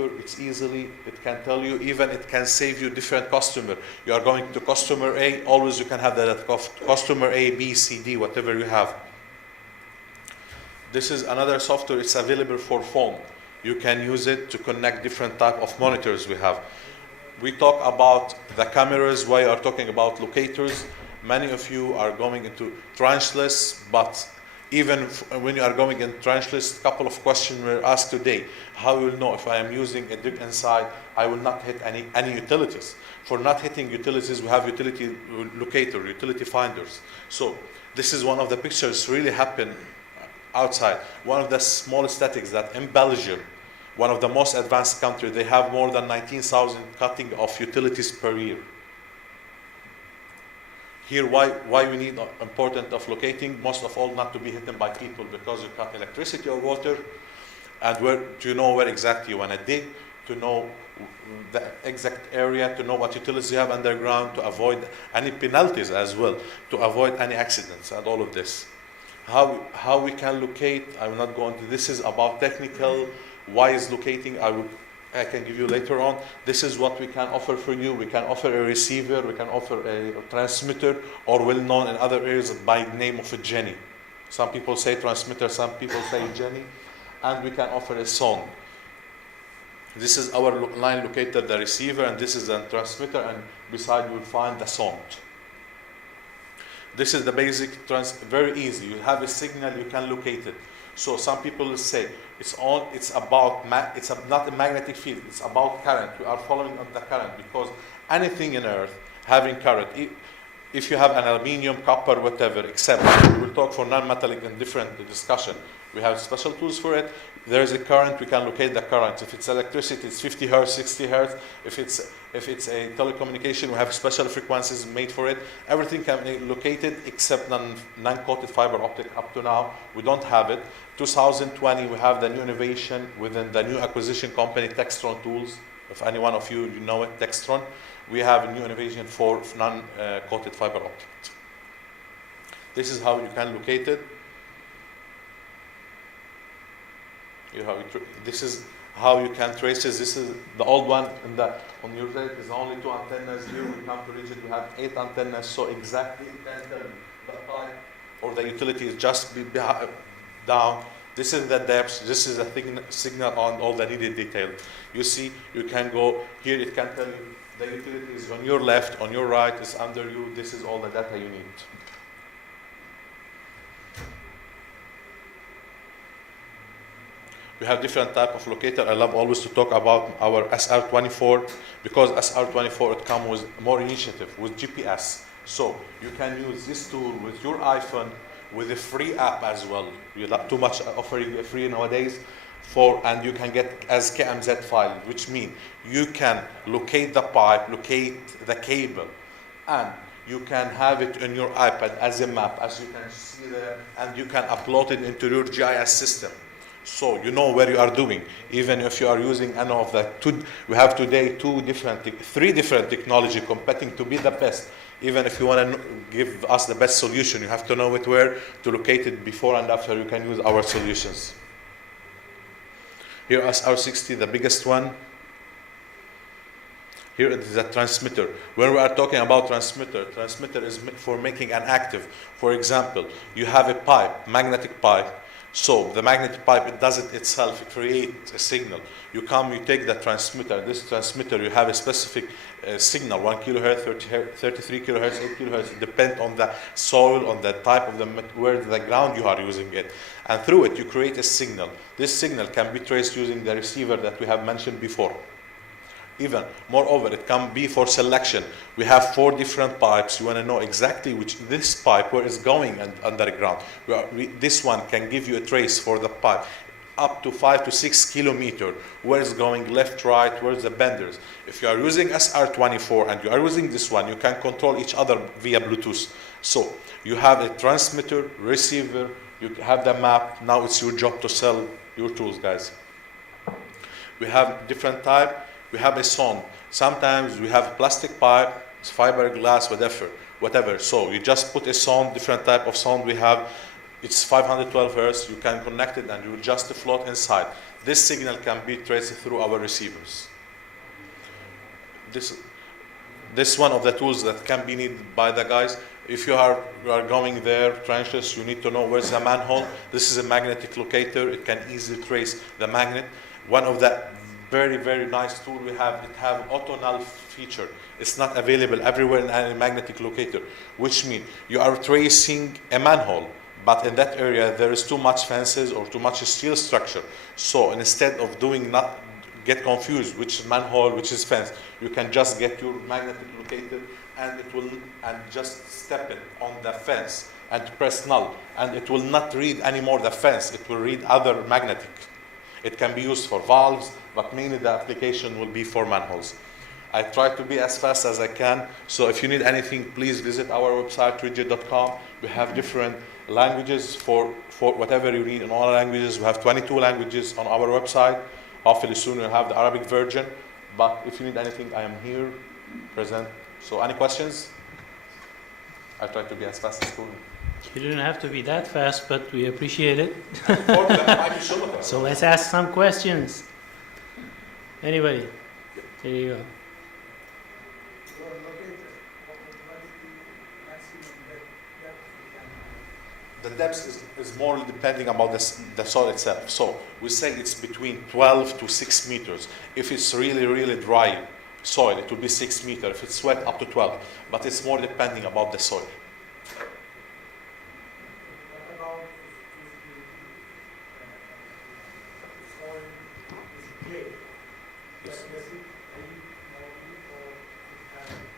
it's easily, it can tell you, even it can save you different customer. You are going to customer A, always you can have that at customer A, B, C, D, whatever you have. This is another software, it's available for phone. You can use it to connect different type of monitors we have. We talk about the cameras, while you are talking about locators. Many of you are going into trenchless, but even when you are going in trenchless, a couple of questions were asked today. How will know if I am using a dig inside, I will not hit any utilities. For not hitting utilities, we have utility locator, utility finders. So this is one of the pictures really happen outside. One of the small statics that in Belgium, one of the most advanced countries, they have more than 19,000 cutting of utilities per year. Here, why we need important of locating, most of all not to be hidden by people, because you cut electricity or water, and where to know where exactly you want to dig, to know the exact area, to know what utilities you have underground, to avoid any penalties as well, to avoid any accidents and all of this. How we can locate, I will not go into this, is about technical, why is locating, I can give you later on. This is what we can offer for you. We can offer a receiver, we can offer a transmitter, or well known in other areas by name of a Jenny. Some people say transmitter, some people say Jenny. And we can offer a song. This is our line locator, the receiver, and this is the transmitter, and beside you will find the sound. This is the basic, very easy. You have a signal, you can locate it. So some people will say, it's not a magnetic field, it's about current. We are following up the current, because anything in Earth having current, if you have an aluminium, copper, whatever, except we'll talk for non-metallic in different discussion. We have special tools for it. There is a current, we can locate the current. If it's electricity, it's 50 hertz, 60 hertz. If it's a telecommunication, we have special frequencies made for it. Everything can be located except non-coated fiber optic. Up to now, we don't have it. 2020, we have the new innovation within the new acquisition company, Textron Tools. If any one of you know it, Textron. We have a new innovation for non-coated fiber optic. This is how you can locate it. This is how you can trace it. This is the old one. On your right is only 2 antennas. Here we come to Rigid, we have 8 antennas. So exactly the pipe or the utility is just down. This is the depth. This is the signal on all the needed detail. You see, you can go here. It can tell you the utility is on your left, on your right, is under you. This is all the data you need. We have different type of locator. I love always to talk about our SR24, because SR24 it comes with more initiative with GPS. So you can use this tool with your iPhone with a free app as well. You're not too much offering free nowadays. And you can get as KMZ file, which means you can locate the pipe, locate the cable, and you can have it in your iPad as a map, as you can see there, and you can upload it into your GIS system. So you know where you are doing, even if you are using any of that. We have today 3 different technology competing to be the best. Even if you want to give us the best solution, you have to know where to locate it before and after you can use our solutions. Here is SR60, the biggest one. Here it is a transmitter. When we are talking about transmitter is for making an active. For example, you have a pipe, magnetic pipe. So the magnetic pipe, it does it itself, it creates a signal. You take the transmitter. This transmitter, you have a specific signal, 1 kilohertz, 33 kilohertz, 8 kilohertz, depend on the soil, on the type of where the ground you are using it. And through it, you create a signal. This signal can be traced using the receiver that we have mentioned before. Even moreover, it can be for selection. We have 4 different pipes. You want to know exactly this pipe where it's going underground. This one can give you a trace for the pipe up to 5 to 6 kilometers, where it's going left, right, where's the benders. If you are using SR24 and you are using this one, you can control each other via Bluetooth. So you have a transmitter, receiver, you have the map. Now it's your job to sell your tools, guys. We have different type. We have a sound. Sometimes we have plastic pipe, fiberglass, whatever. So you just put a sound, different type of sound we have. It's 512 hertz. You can connect it and you will just float inside. This signal can be traced through our receivers. This is one of the tools that can be needed by the guys. If you are going there, trenchless, you need to know where's the manhole. This is a magnetic locator. It can easily trace the magnet. One of the very, very nice tool we have, it have auto null feature. It's not available everywhere in any magnetic locator, which means you are tracing a manhole, but in that area there is too much fences or too much steel structure. So instead of get confused which manhole, which is fence, you can just get your magnetic locator and just step it on the fence and press null, and it will not read anymore the fence. It will read other magnetic. It can be used for valves, but mainly the application will be for manholes. I try to be as fast as I can. So if you need anything, please visit our website, rigid.com. We have different languages for whatever you need in all languages. We have 22 languages on our website. Hopefully soon we'll have the Arabic version. But if you need anything, I am here, present. So any questions? I try to be as fast as possible. You didn't have to be that fast, but we appreciate it. So let's ask some questions. Anybody? There you go. The depth is more depending about the soil itself. So we say it's between 12 to 6 meters. If it's really, really dry soil, it will be 6 meters. If it's wet, up to 12. But it's more depending about the soil.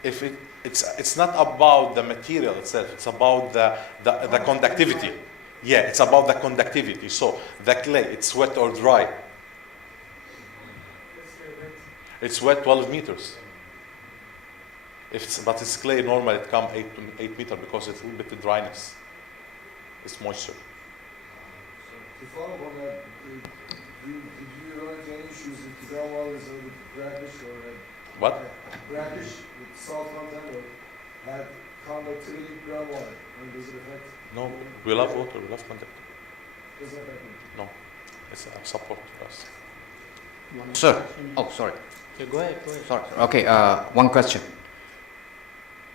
If it's not about the material itself, it's about the conductivity. Yeah, it's about the conductivity. So the clay, it's wet or dry. It's wet 12 meters. But it's clay, normally it comes 8 meters because it's a little bit of dryness. It's moisture. To follow up on that, did you run into any issues with the groundwater with brackish or What? brackish with salt content or had conductivity groundwater? And does it affect? No, we love water, we love conductivity. Does it affect it? No, it's a support for us. Sir, oh, sorry. Yeah, go ahead. Sorry. Okay, one question.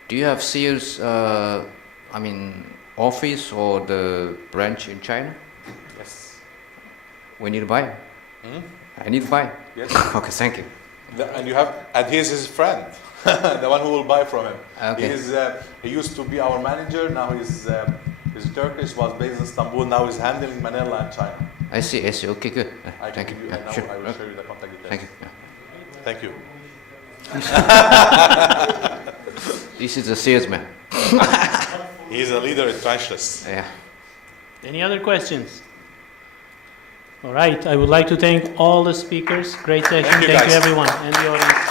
Do you have Sears, office or the branch in China? Yes. We need to buy. Hmm? I need to buy. Yes. Okay, thank you. And he's his friend, the one who will buy from him. Okay. He used to be our manager. Now he's Turkish. Was based in Istanbul. Now he's handling Manila and China. I see. Okay, good. I Thank can you. give Yeah, now sure. I will show you the contact details. Thank you. Yeah. Thank you. This is a salesman. He's a leader at Trenchless. Yeah. Any other questions? All right. I would like to thank all the speakers. Great session. Thank you, guys. Everyone and the audience.